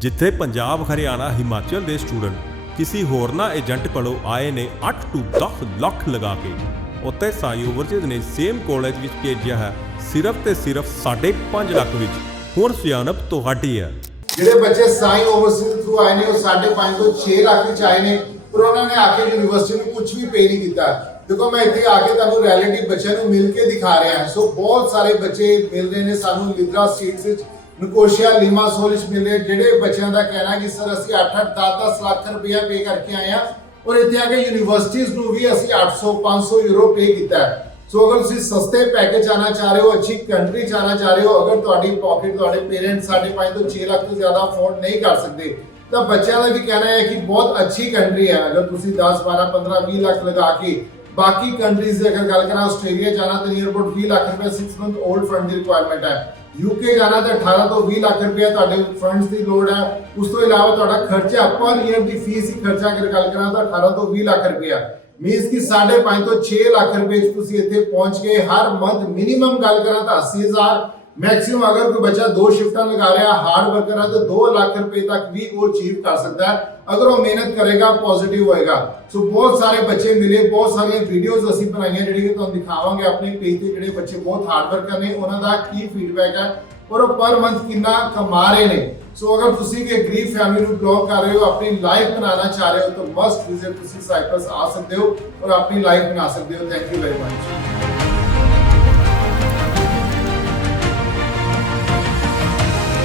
ਜਿੱਥੇ ਪੰਜਾਬ, ਹਰਿਆਣਾ, ਹਿਮਾਚਲ ਦੇ ਸਟੂਡੈਂਟ ਕਿਸੇ ਹੋਰਨਾ ਏਜੰਟ ਕੋਲੋਂ ਆਏ ਨੇ 8 ਤੋਂ 10 ਲੱਖ ਲਗਾ ਕੇ। ਉੱਥੇ ਸਾਈ ਓਵਰਸੀਜ਼ ਨੇ ਸੇਮ ਕਾਲਜ ਵਿੱਚ ਭੇਜਿਆ ਹੈ, ਸਿਰਫ ਤੇ ਸਿਰਫ 5.5 ਲੱਖ ਵਿੱਚ। ਹੁਣ ਸਿਆਣਪ ਤੁਹਾਡੀ ਹੈ। ਜਿਹੜੇ ਬੱਚੇ ਸਾਈ ਓਵਰਸੀਜ਼ ਥਰੂ ਆਏ ਨੇ, ਉਹ 5.5 ਤੋਂ 6 ਲੱਖ ਵਿੱਚ ਆਏ ਨੇ, ਪਰ ਉਹਨਾਂ ਨੇ ਆ ਕੇ ਯੂਨੀਵਰਸਿਟੀ ਨੂੰ ਕੁਝ ਵੀ ਪੇ ਨਹੀਂ ਕੀਤਾ। ਦੇਖੋ, ਮੈਂ ਇੱਥੇ ਆ ਕੇ ਤੁਹਾਨੂੰ ਰਿਐਲਿਟੀ ਬੱਚਿਆਂ ਨੂੰ ਮਿਲ ਕੇ ਦਿਖਾ ਰਿਹਾ। ਸੋ ਬਹੁਤ ਸਾਰੇ ਬੱਚੇ ਮਿਲ ਰਹੇ ਨੇ ਸਾਨੂੰ ਲਿਦਰਾ ਸੀਟਸ ਵਿੱਚ। ਨਕੋਸ਼ੀਆ ਲੀਮਾ ਸੋਲਿਸ਼ ਮਿਲੇ ਜਿਹੜੇ ਬੱਚਿਆਂ ਦਾ ਕਹਿਣਾ ਕਿ ਸਰ ਅਸੀਂ 8-8 10-10 ਲੱਖ ਰੁਪਇਆ ਪੇ ਕਰਕੇ ਆਏ ਹਾਂ ਔਰ ਇੱਥੇ ਆ ਕੇ ਯੂਨੀਵਰਸਿਟੀਜ਼ ਨੂੰ ਵੀ ਅਸੀਂ 800 500 ਯੂਰੋ ਪੇ ਕੀਤਾ ਹੈ। ਸੋ ਅਗਰ ਤੁਸੀਂ ਸਸਤੇ ਪੈਕੇਜ ਆਣਾ ਚਾਹ ਰਹੇ ਹੋ, ਅੱਛੀ ਕੰਟਰੀ ਜਾਣਾ ਚਾਹ ਰਹੇ ਹੋ, ਅਗਰ ਤੁਹਾਡੀ ਪਾਕਟ ਤੁਹਾਡੇ ਪੇਰੈਂਟਸ 5.5 ਤੋਂ 6 ਲੱਖ ਤੋਂ ਜ਼ਿਆਦਾ ਅਫੋਰਡ ਨਹੀਂ ਕਰ ਸਕਦੇ, ਤਾਂ ਬੱਚਿਆਂ ਦਾ ਵੀ ਕਹਿਣਾ ਹੈ ਕਿ ਬਹੁਤ ਅੱਛੀ ਕੰਟਰੀ ਹੈ। ਅਗਰ ਤੁਸੀਂ 10 12 15 20 ਲੱਖ ਲਗਾ ਕੇ ਬਾਕੀ ਕੰਟਰੀਜ਼ ਦੀ ਅਗਰ ਗੱਲ ਕਰਾਂ, ਆਸਟ੍ਰੇਲੀਆ ਜਾਣਾ, ਤਾਂ ਨੀਅਰ ਅਬਾਊਟ 20 ਲੱਖ ਰੁਪਏ 6 ਮੰਥ 올ਡ ਫੰਡ ਦੀ ਰਿਕੁਆਇਰਮੈਂਟ ਹੈ। ਯੂਕੇ ਜਾਣਾ ਤਾਂ 18 ਤੋਂ 20 ਲੱਖ ਰੁਪਏ ਤੁਹਾਡੇ ਫੰਡਸ ਦੀ ਲੋੜ ਹੈ। ਉਸ ਤੋਂ ਇਲਾਵਾ ਤੁਹਾਡਾ ਖਰਚਾ ਪਰ ਈਅਰ ਦੀ ਫੀਸ ਹੀ ਖਰਚਾ ਅਗਰ ਗੱਲ ਕਰਾਂ ਤਾਂ 18 ਤੋਂ 20 ਲੱਖ ਰੁਪਏ ਮੀਨਸ ਕਿ 5.5 ਤੋਂ 6 ਲੱਖ ਰੁਪਏ ਤੁਸੀਂ ਇੱਥੇ ਪਹੁੰਚ ਕੇ ਹਰ ਮੰਥ ਮਿਨੀਮਮ ਗੱਲ ਕਰਾਂ ਤਾਂ 80000 ਮੈਕਸਿਮਮ ਅਗਰ ਕੋਈ ਬੱਚਾ ਦੋ ਸ਼ਿਫਟਾਂ ਲਗਾ ਰਿਹਾ ਹਾਰਡ ਵਰਕਰ ਹੈ ਤਾਂ 2 ਲੱਖ ਰੁਪਏ ਤੱਕ ਵੀ ਉਹ ਅਚੀਵ ਕਰ ਸਕਦਾ ਹੈ। ਅਗਰ ਉਹ ਮਿਹਨਤ ਕਰੇਗਾ ਪੋਜ਼ਿਟਿਵ ਹੋਏਗਾ। ਸੋ ਬਹੁਤ ਸਾਰੇ ਬੱਚੇ ਮਿਲੇ, ਬਹੁਤ ਸਾਰੀਆਂ ਵੀਡੀਓਜ਼ ਅਸੀਂ ਬਣਾਈਆਂ, ਜਿਹੜੀਆਂ ਕਿ ਤੁਹਾਨੂੰ ਦਿਖਾਵਾਂਗੇ ਆਪਣੇ ਪੇਜ ਤੇ, ਜਿਹੜੇ ਬੱਚੇ ਬਹੁਤ ਹਾਰਡ ਵਰਕਰ ਨੇ, ਉਹਨਾਂ ਦਾ ਕੀ ਫੀਡਬੈਕ ਹੈ। ਔਰ ਉਹ ਪਰ ਮੰਥ ਕਿੰਨਾ ਕਮਾ ਰਹੇ ਨੇ। ਸੋ ਅਗਰ ਤੁਸੀਂ ਵੀ ਇੱਕ ਗਰੀਬ ਫੈਮਿਲੀ ਨੂੰ ਬਿਲੋਂਗ ਕਰ ਰਹੇ ਹੋ, ਆਪਣੀ ਲਾਈਫ ਬਣਾਉਣਾ ਚਾਹ ਰਹੇ ਹੋ, ਤਾਂ ਮਸਟ ਵਿਜ਼ਿਟ ਤੁਸੀਂ ਸਾਈਪਰਸ ਆ ਸਕਦੇ ਹੋ, ਔਰ ਆਪਣੀ ਲਾਈਫ ਬਣਾ ਸਕਦੇ ਹੋ। Thank you very much